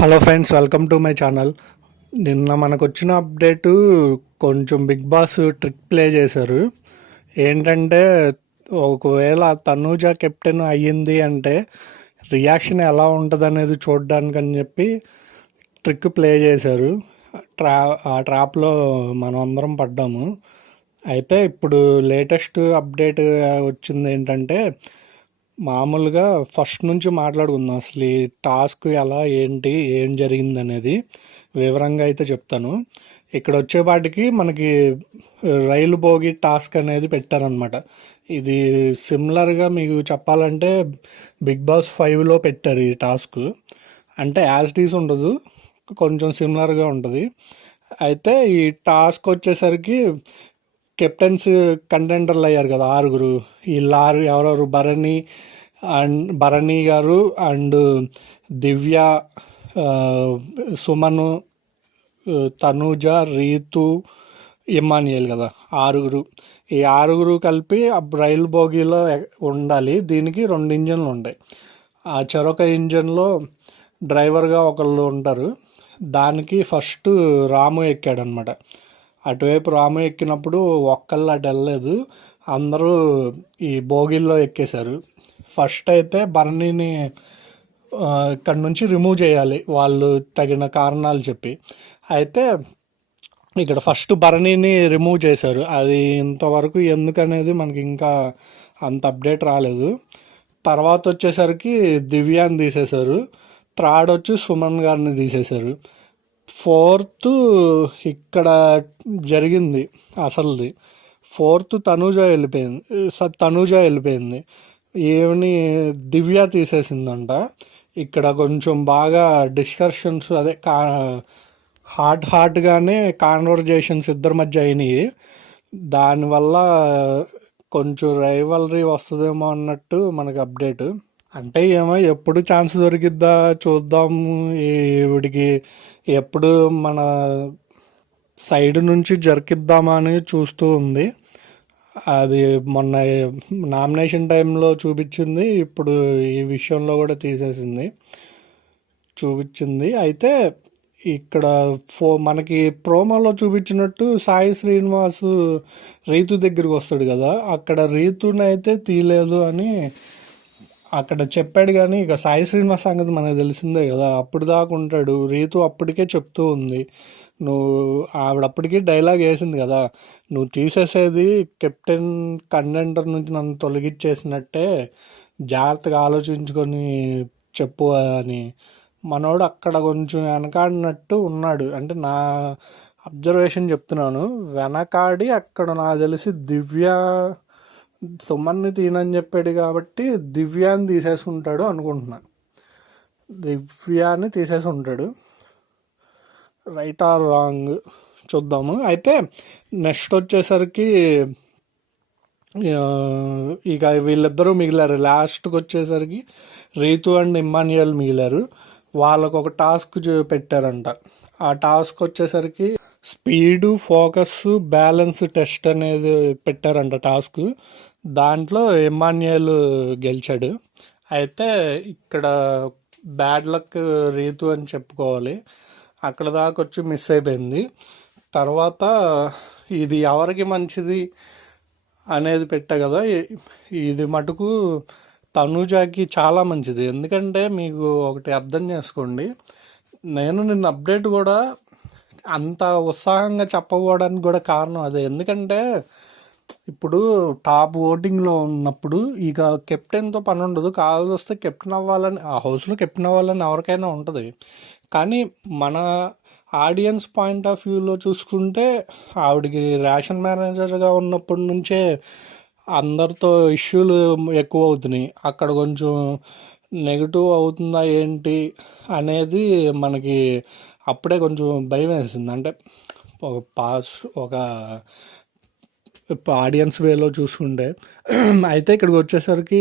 Hello friends, welcome to my channel. నిన్న మనకు వచ్చిన అప్డేటు కొంచెం బిగ్ బాస్ ట్రిక్ ప్లే చేశారు. ఏంటంటే ఒకవేళ తనూజ కెప్టెన్ అయ్యింది అంటే రియాక్షన్ ఎలా ఉంటుంది అనేది చూడడానికి అని చెప్పి ట్రిక్ ప్లే చేశారు. ఆ ట్రాప్లో మనం అందరం పడ్డాము. అయితే ఇప్పుడు లేటెస్ట్ అప్డేట్ వచ్చింది ఏంటంటే మామూలుగా ఫస్ట్ నుంచి మాట్లాడుకుందాం. అసలు ఈ టాస్క్ ఎలా ఏంటి ఏం జరిగింది అనేది వివరంగా అయితే చెప్తాను. ఇక్కడ వచ్చేపాటికి మనకి రైలు భోగి టాస్క్ అనేది పెట్టారనమాట. ఇది సిమిలర్గా మీకు చెప్పాలంటే బిగ్ బాస్ 5లో పెట్టారు ఈ టాస్క్. అంటే యాజ్ ఇట్ ఈజ్ ఉండదు, కొంచెం సిమిలర్గా ఉంటుంది. అయితే ఈ టాస్క్ వచ్చేసరికి కెప్టెన్స్ కంటెండర్లు అయ్యారు కదా ఆరుగురు. వీళ్ళు ఎవరెవరు భరణి గారు అండ్ దివ్య, సుమను, తనూజ, రీతు, ఇమ్మాన్యుయల్ కదా ఆరుగురు. ఈ ఆరుగురు కలిపి రైలు బోగీలో ఉండాలి. దీనికి 2 ఇంజన్లు ఉంటాయి. ఆ చెరొక ఇంజన్లో డ్రైవర్గా ఒకళ్ళు ఉంటారు. దానికి ఫస్ట్ రాము ఎక్కాడనమాట. అటువైపు రాము ఎక్కినప్పుడు ఒక్కళ్ళు అటు వెళ్ళలేదు, అందరూ ఈ బోగిల్లో ఎక్కేశారు. ఫస్ట్ అయితే భరణిని ఇక్కడి నుంచి రిమూవ్ చేయాలి వాళ్ళు తగిన కారణాలు చెప్పి. అయితే ఇక్కడ ఫస్ట్ భరణిని రిమూవ్ చేశారు. అది ఇంతవరకు ఎందుకనేది మనకి ఇంకా అంత అప్డేట్ రాలేదు. తర్వాత వచ్చేసరికి దివ్యాన్ని తీసేశారు. థర్డ్ వచ్చి సుమన్ గారిని తీసేశారు. ఫోర్త్ ఇక్కడ జరిగింది అసలుది. ఫోర్త్ తనూజ వెళ్ళిపోయింది. ఏమని దివ్య తీసేసిందంట. ఇక్కడ కొంచెం బాగా డిస్కషన్స్, అదే హార్ట్గానే కాన్వర్జేషన్స్ ఇద్దరి మధ్య అయినాయి. దానివల్ల కొంచెం రైవలరీ వస్తుందేమో అన్నట్టు మనకి అప్డేట్. అంటే ఏమో ఎప్పుడు ఛాన్స్ దొరికిద్దా చూద్దాం, ఈవిడికి ఎప్పుడు మన సైడ్ నుంచి జరికిద్దామా అని చూస్తూ ఉంది. అది మొన్న నామినేషన్ టైంలో చూపించింది, ఇప్పుడు ఈ విషయంలో కూడా చూపించింది. అయితే ఇక్కడ మనకి ప్రోమోలో చూపించినట్టు సాయి శ్రీనివాసు రీతు దగ్గరికి వస్తాడు కదా, అక్కడ రీతుని అయితే తీయలేదు అని అక్కడ చెప్పాడు. కానీ ఇక సాయి శ్రీనివాస్ సంగతి మనకు తెలిసిందే కదా, అప్పుడు దాకా ఉంటాడు. రీతు అప్పటికే చెప్తూ ఉంది, ఆవిడ అప్పటికి డైలాగ్ వేసింది కదా, నువ్వు తీసేసేది కెప్టెన్ కంటెండర్ నుంచి నన్ను తొలగించేసినట్టే, జాగ్రత్తగా ఆలోచించుకొని చెప్పు అని. మనోడు అక్కడ కొంచెం వెనకాడినట్టు ఉన్నాడు. అంటే నా అబ్జర్వేషన్ చెప్తున్నాను, వెనకాడి అక్కడ నాకు తెలిసి సుమన్ని తీనని చెప్పాడు కాబట్టి దివ్యాన్ని తీసేసి ఉంటాడు అనుకుంటున్నా. దివ్యాన్ని తీసేసి ఉంటాడు. రైట్ ఆర్ రాంగ్ చూద్దాము. అయితే నెక్స్ట్ వచ్చేసరికి ఇక వీళ్ళిద్దరూ మిగిలారు. లాస్ట్కి వచ్చేసరికి రీతు అండ్ ఇమ్మాన్యుయల్ మిగిలారు. వాళ్ళకు ఒక టాస్క్ పెట్టారంట. ఆ టాస్క్ వచ్చేసరికి స్పీడు, ఫోకస్, బ్యాలెన్స్ టెస్ట్ అనేది పెట్టారంట టాస్క్. దాంట్లో ఇమ్మాన్యుయల్ గెలిచాడు. అయితే ఇక్కడ బ్యాడ్ లక్ రీతు అని చెప్పుకోవాలి. అక్కడ దాకా వచ్చి మిస్ అయిపోయింది. తర్వాత ఇది ఎవరికి మంచిది అనేది పెట్టా కదా, ఇది మటుకు తనూజాకి చాలా మంచిది. ఎందుకంటే మీకు ఒకటి అర్థం చేసుకోండి, నేను నిన్న అప్డేట్ కూడా అంత ఉత్సాహంగా చెప్పబోవడానికి కూడా కారణం అదే. ఎందుకంటే ఇప్పుడు టాప్ ఓటింగ్లో ఉన్నప్పుడు ఇక కెప్టెన్తో పని ఉండదు. కావాల్సి వస్తే కెప్టెన్ అవ్వాలని, ఆ హౌస్లో కెప్టెన్ అవ్వాలని ఎవరికైనా ఉంటుంది. కానీ మన ఆడియన్స్ పాయింట్ ఆఫ్ వ్యూలో చూసుకుంటే ఆవిడకి రేషన్ మేనేజర్గా ఉన్నప్పటి నుంచే అందరితో ఇష్యూలు ఎక్కువ అవుతున్నాయి. అక్కడ కొంచెం నెగిటివ్ అవుతుందా ఏంటి అనేది మనకి అప్పుడే కొంచెం భయం వేసింది. అంటే ఒక ఆడియన్స్ వేలో చూసుకుంటే. అయితే ఇక్కడికి వచ్చేసరికి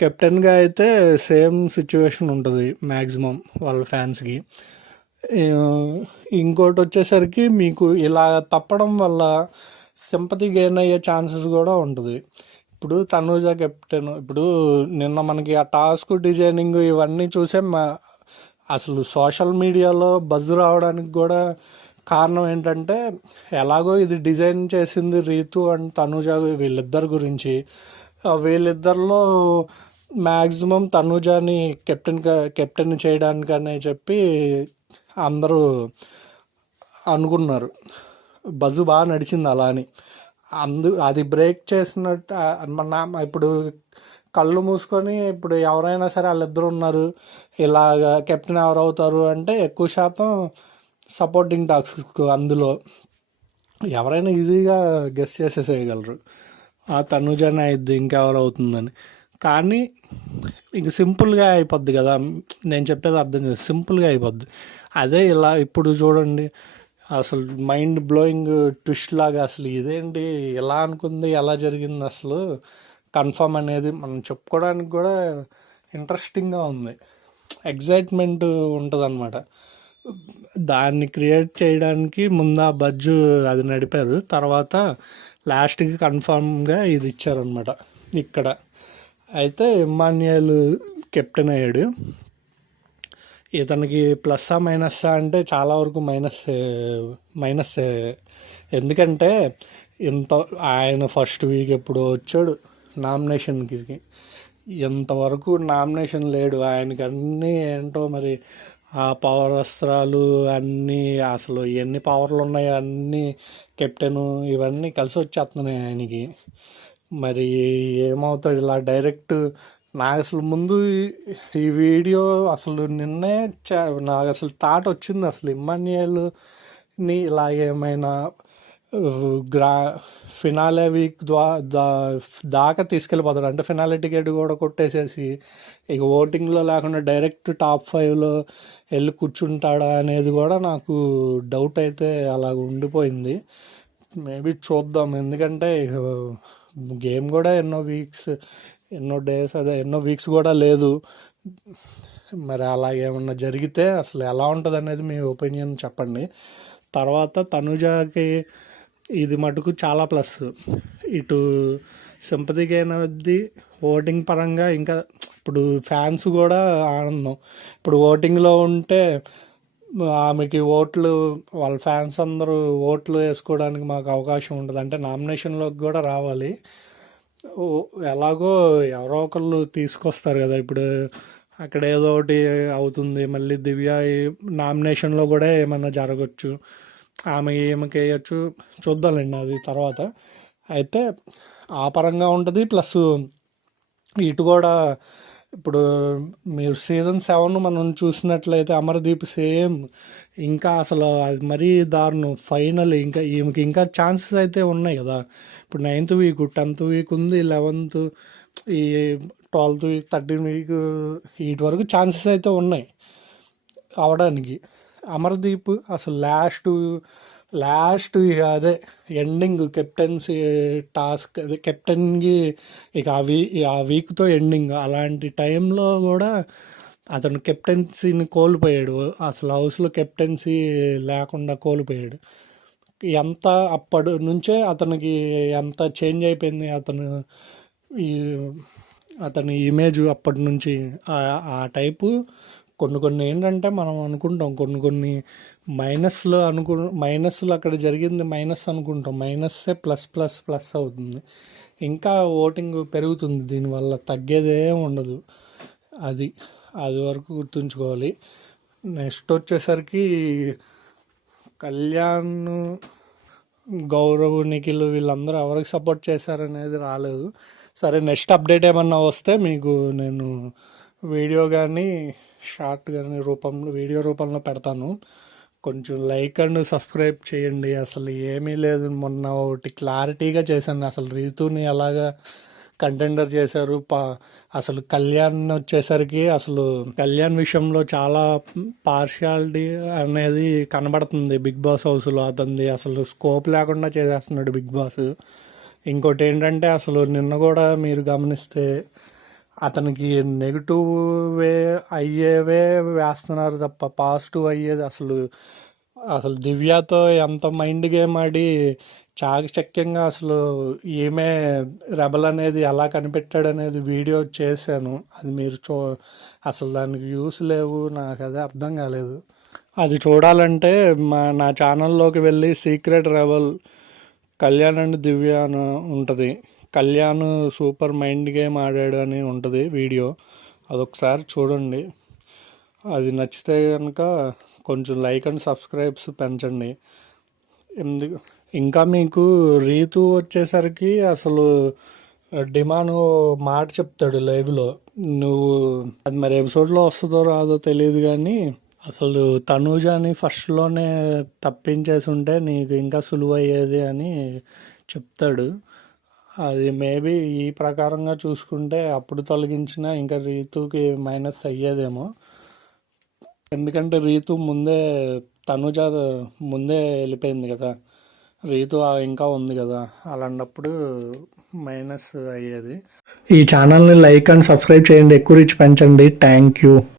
కెప్టెన్గా అయితే సేమ్ సిచ్యువేషన్ ఉంటుంది మ్యాక్సిమం వాళ్ళ ఫ్యాన్స్కి. ఇంకోటి వచ్చేసరికి మీకు ఇలా తప్పడం వల్ల సింపతి గెయిన్ అయ్యే ఛాన్సెస్ కూడా ఉంటుంది. ఇప్పుడు తనూజ కెప్టెన్, ఇప్పుడు నిన్న మనకి ఆ టాస్క్ డిజైనింగ్ ఇవన్నీ చూసే అసలు సోషల్ మీడియాలో బజ్ రావడానికి కూడా కారణం ఏంటంటే, ఎలాగో ఇది డిజైన్ చేసింది రీతు అండ్ తనుజ వీళ్ళిద్దరి గురించి. వీళ్ళిద్దరిలో మ్యాక్సిమం తనుజని కెప్టెన్ చేయడానికనే చెప్పి అందరూ అనుకున్నారు. బజ్ బాగా నడిచింది అలా అని. అది బ్రేక్ చేసినట్టు ఇప్పుడు కళ్ళు మూసుకొని ఇప్పుడు ఎవరైనా సరే వాళ్ళిద్దరు ఉన్నారు, ఇలాగ కెప్టెన్ ఎవరు అవుతారు అంటే ఎక్కువ శాతం సపోర్టింగ్ టాస్క్. అందులో ఎవరైనా ఈజీగా గెస్ చేసేసేయగలరు ఆ తనుజనే అయిద్ది ఇంకెవరు అవుతుందని. కానీ ఇంక సింపుల్గా అయిపోద్ది కదా, నేను చెప్పేది అర్థం చేసి సింపుల్గా అయిపోద్ది. అదే ఇలా ఇప్పుడు చూడండి, అసలు మైండ్ బ్లోయింగ్ ట్విస్ట్ లాగా అసలు ఇదేంటి ఎలా అనుకుంది, ఎలా జరిగింది, అసలు కన్ఫర్మ్ అనేది మనం చెప్పుకోవడానికి కూడా ఇంట్రెస్టింగ్గా ఉంది, ఎగ్జైట్మెంట్ ఉంటుంది అనమాట. దాన్ని క్రియేట్ చేయడానికి ముందు ఆ బజ్జు అది నడిపారు, తర్వాత లాస్ట్కి కన్ఫామ్గా ఇది ఇచ్చారనమాట ఇక్కడ. అయితే ఇమ్మాన్యుయల్ కెప్టెన్ అయ్యాడు. ఇతనికి ప్లస్సా మైనస్సా అంటే చాలా వరకు మైనస్సే. ఎందుకంటే ఇంత ఆయన ఫస్ట్ వీక్ ఎప్పుడు వచ్చాడు నామినేషన్కి, ఇంతవరకు నామినేషన్ లేడు ఆయనకి. అన్నీ ఏంటో మరి ఆ పవర్ అస్త్రాలు అన్నీ, అసలు ఎన్ని పవర్లు ఉన్నాయో అన్నీ కెప్టెను ఇవన్నీ కలిసి వచ్చేస్తున్నాయి ఆయనకి. మరి ఏమవుతాడు ఇలా డైరెక్ట్. నాకు అసలు ముందు ఈ వీడియో అసలు నిన్నే నాకు అసలు థాట్ వచ్చింది, అసలు ఇమ్మాన్యుయల్ని ఇలాగేమైనా ఫినాలే వీక్ దాకా తీసుకెళ్ళిపోతాడు అంటే ఫినాలే టికెట్ కూడా కొట్టేసేసి ఇక ఓటింగ్లో లేకుండా డైరెక్ట్ టాప్ 5లో వెళ్ళి కూర్చుంటాడా అనేది కూడా నాకు డౌట్ అయితే అలాగ ఉండిపోయింది. మేబీ చూద్దాం, ఎందుకంటే గేమ్ కూడా ఎన్నో వీక్స్ కూడా లేదు. మరి అలాగేమన్నా జరిగితే అసలు ఎలా ఉంటుంది అనేది మీ ఒపీనియన్ చెప్పండి. తర్వాత తనుజకి ఇది మటుకు చాలా ప్లస్, ఇటు సింపతి గెయిన్ అవుద్ది ఓటింగ్ పరంగా. ఇంకా ఇప్పుడు ఫ్యాన్స్ కూడా ఆనందం, ఇప్పుడు ఓటింగ్లో ఉంటే ఆమెకి ఓట్లు, వాళ్ళ ఫ్యాన్స్ అందరూ ఓట్లు వేసుకోవడానికి మాకు అవకాశం ఉంటుంది అంటే నామినేషన్లోకి కూడా రావాలి. ఎలాగో ఎవరో ఒకళ్ళు తీసుకొస్తారు కదా, ఇప్పుడు అక్కడ ఏదో ఒకటి అవుతుంది, మళ్ళీ దివ్య నామినేషన్లో కూడా ఏమన్నా జరగచ్చు, ఏమకి వేయచ్చు, చూద్దాంలేండి అది తర్వాత. అయితే ఆ పరంగా ఉంటుంది. ప్లస్ ఇటు కూడా ఇప్పుడు మీరు సీజన్ 7 మనం చూసినట్లయితే అమర్దీప్ సేమ్, ఇంకా అసలు అది మరీ దారుణం. ఫైనల్ ఇంకా ఈమెకి ఇంకా ఛాన్సెస్ అయితే ఉన్నాయి కదా. ఇప్పుడు 9th వీక్, 10th వీక్ ఉంది, 11th, ఈ 12th వీక్, 13th వీక్, వీటి వరకు ఛాన్సెస్ అయితే ఉన్నాయి అవడానికి. అమర్దీప్ అసలు లాస్ట్ ఇక అదే ఎండింగ్ కెప్టెన్సీ టాస్క్, అదే కెప్టెన్కి ఇక ఆ వీక్తో ఎండింగ్. అలాంటి టైంలో కూడా అతను కెప్టెన్సీని కోల్పోయాడు, అసలు హౌస్లో కెప్టెన్సీ లేకుండా కోల్పోయాడు. ఎంత అప్పటి నుంచే అతనికి ఎంత చేంజ్ అయిపోయింది అతని ఇమేజ్ అప్పటి నుంచి. ఆ టైపు కొన్ని ఏంటంటే మనం అనుకుంటాం కొన్ని మైనస్లు అక్కడ జరిగింది మైనస్ అనుకుంటాం, మైనస్సే ప్లస్ అవుతుంది. ఇంకా ఓటింగ్ పెరుగుతుంది దీనివల్ల, తగ్గేదే ఉండదు. అది వరకు గుర్తుంచుకోవాలి. నెక్స్ట్ వచ్చేసరికి కళ్యాణ్, గౌరవ్, నిఖిల్ వీళ్ళందరూ ఎవరికి సపోర్ట్ చేశారనేది రాలేదు. సరే, నెక్స్ట్ అప్డేట్ ఏమన్నా వస్తే మీకు నేను వీడియో కానీ షార్ట్ కానీ వీడియో రూపంలో పెడతాను. కొంచెం లైక్ అండ్ సబ్స్క్రైబ్ చేయండి. అసలు ఏమీ లేదు, మొన్న ఒకటి క్లారిటీగా చేశాను, అసలు రీతుని ఎలాగా కంటెండర్ చేశారు. అసలు కళ్యాణ్ వచ్చేసరికి అసలు కళ్యాణ్ విషయంలో చాలా పార్షియాలిటీ అనేది కనబడుతుంది బిగ్ బాస్ హౌస్లో. అతనిది అసలు స్కోప్ లేకుండా చేసేస్తున్నాడు బిగ్ బాస్. ఇంకోటి ఏంటంటే అసలు నిన్న కూడా మీరు గమనిస్తే అతనికి నెగిటివ్ అయ్యేవే వేస్తున్నారు తప్ప పాజిటివ్ అయ్యేది అసలు అసలు దివ్యతో ఎంత మైండ్ గేమ్ ఆడి చాకచక్యంగా అసలు ఈమె రెబల్ అనేది ఎలా కనిపెట్టాడనేది వీడియో చేశాను. అది మీరు అసలు దానికి వ్యూస్ లేవు, నాకు అదే అర్థం కాలేదు. అది చూడాలంటే నా ఛానల్లోకి వెళ్ళి సీక్రెట్ రెబల్ కళ్యాణ్ అండ్ దివ్య అని ఉంటుంది. కళ్యాణ్ సూపర్ మైండ్ గేమ్ ఆడాడు అని ఉంటుంది వీడియో, అదొకసారి చూడండి. అది నచ్చితే కనుక కొంచెం లైక్ అండ్ సబ్స్క్రైబ్స్ పెంచండి. ఎందుకు ఇంకా మీకు రీతు వచ్చేసరికి అసలు డిమాండ్ మాట చెప్తాడు లైవ్లో. నువ్వు అది మరి ఎపిసోడ్లో వస్తుందో రాదో తెలియదు కానీ అసలు తనూజని ఫస్ట్లోనే తప్పించేసి ఉంటే నీకు ఇంకా సులువు అయ్యేది అని చెప్తాడు. అది మేబీ ఈ ప్రకారంగా చూసుకుంటే అప్పుడు తొలగించిన ఇంకా రీతుకి మైనస్ అయ్యేదేమో. ఎందుకంటే రీతు తనుజ ముందే వెళ్ళిపోయింది కదా, రీతు ఇంకా ఉంది కదా, అలాంటప్పుడు మైనస్ అయ్యేది. ఈ ఛానల్ని లైక్ అండ్ సబ్స్క్రైబ్ చేయండి, ఎక్కువ రీచ్ పెంచండి. Thank you.